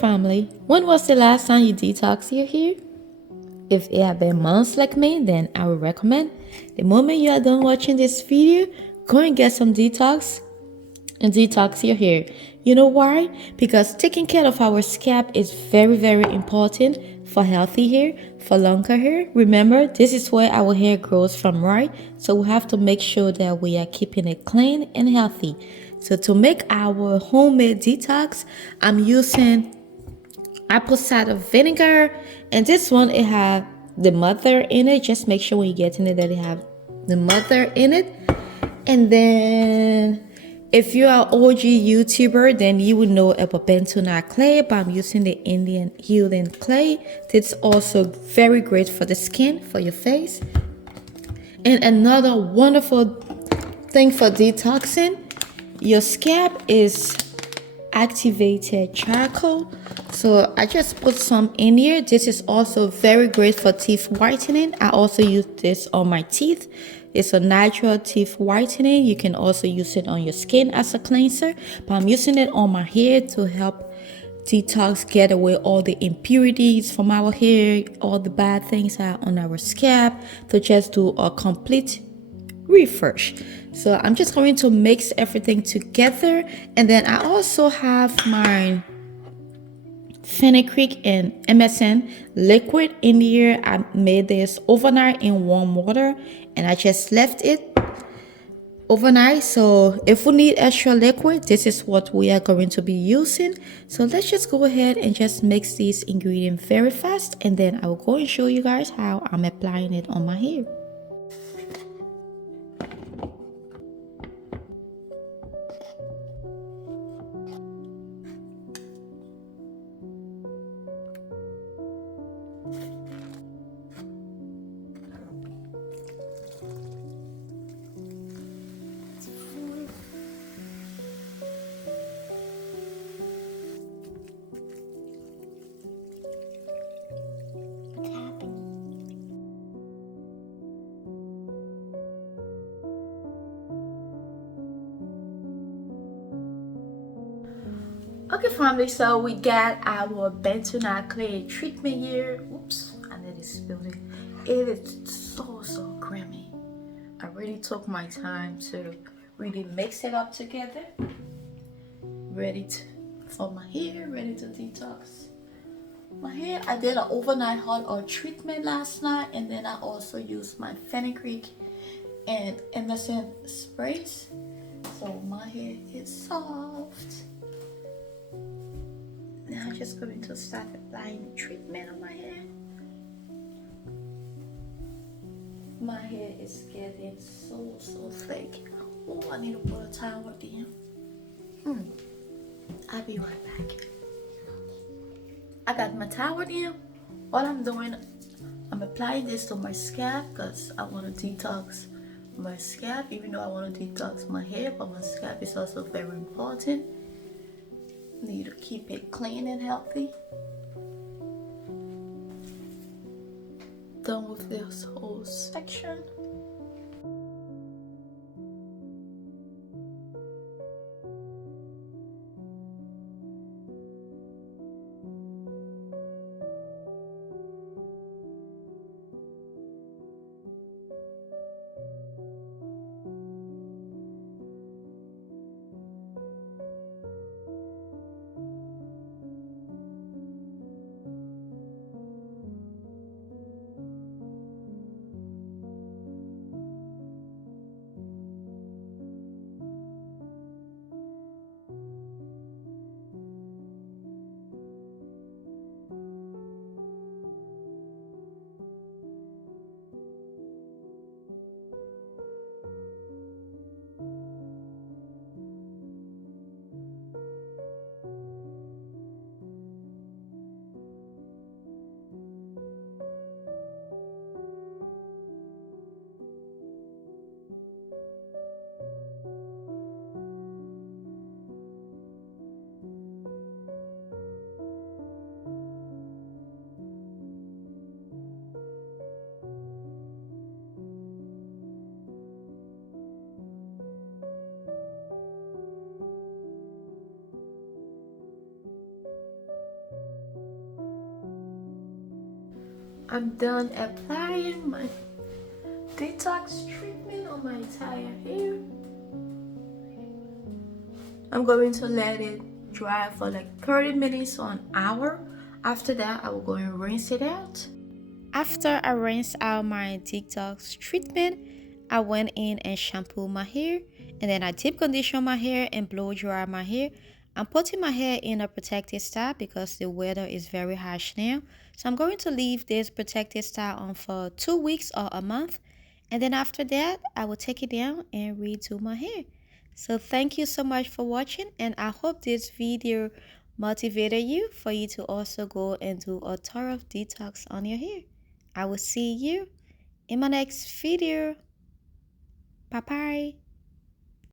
family, when was the last time you detoxed your hair? If it had been months like me, then I would recommend the moment you are done watching this video, go and get some detox and detox your hair. You know why? Because taking care of our scalp is very, very important for healthy hair, for longer hair. Remember, this is where our hair grows from, right? So we have to make sure that we are keeping it clean and healthy. So to make our homemade detox, I'm using apple cider vinegar, and this one it have the mother in it. Just make sure when you get in it that it have the mother in it. And then if you are OG YouTuber, then you would know about bentonite clay, but I'm using the Indian healing clay. It's also very great for the skin, for your face. And another wonderful thing for detoxing your scalp is activated charcoal. So I just put some in here. This is also very great for teeth whitening. I also use this on my teeth. It's a natural teeth whitening. You can also use it on your skin as a cleanser, but I'm using it on my hair to help detox, get away all the impurities from our hair, all the bad things that are on our scalp, to just do a complete refresh. So I'm just going to mix everything together, and then I also have my fenugreek and MSM liquid in here. I made this overnight in warm water, and I just left it overnight. So if we need extra liquid, this is what we are going to be using. So let's just go ahead and just mix these ingredients very fast, and then I will go and show you guys how I'm applying it on my hair. Okay, family, so we got our bentonite clay treatment here. Oops, I nearly spilled it. It is so creamy. I really took my time to really mix it up together. For my hair, ready to detox my hair. I did an overnight hot oil treatment last night, and then I also used my fenugreek and MSM sprays. So my hair is soft. Now I'm just going to start applying treatment on my hair. My hair is getting so thick. Oh, I need to put a towel down. I'll be right back. I got my towel down. All I'm doing, I'm applying this to my scalp because I want to detox my scalp, even though I want to detox my hair, but my scalp is also very important. Need to keep it clean and healthy. Done with this whole section. I'm done applying my detox treatment on my entire hair. I'm going to let it dry for like 30 minutes or an hour. After that, I will go and rinse it out. After I rinsed out my detox treatment, I went in and shampooed my hair, and then I deep condition my hair and blow dry my hair. I'm putting my hair in a protected style because the weather is very harsh now. So I'm going to leave this protected style on for 2 weeks or a month. And then after that, I will take it down and redo my hair. So thank you so much for watching, and I hope this video motivated you for you to also go and do a thorough detox on your hair. I will see you in my next video. Bye bye.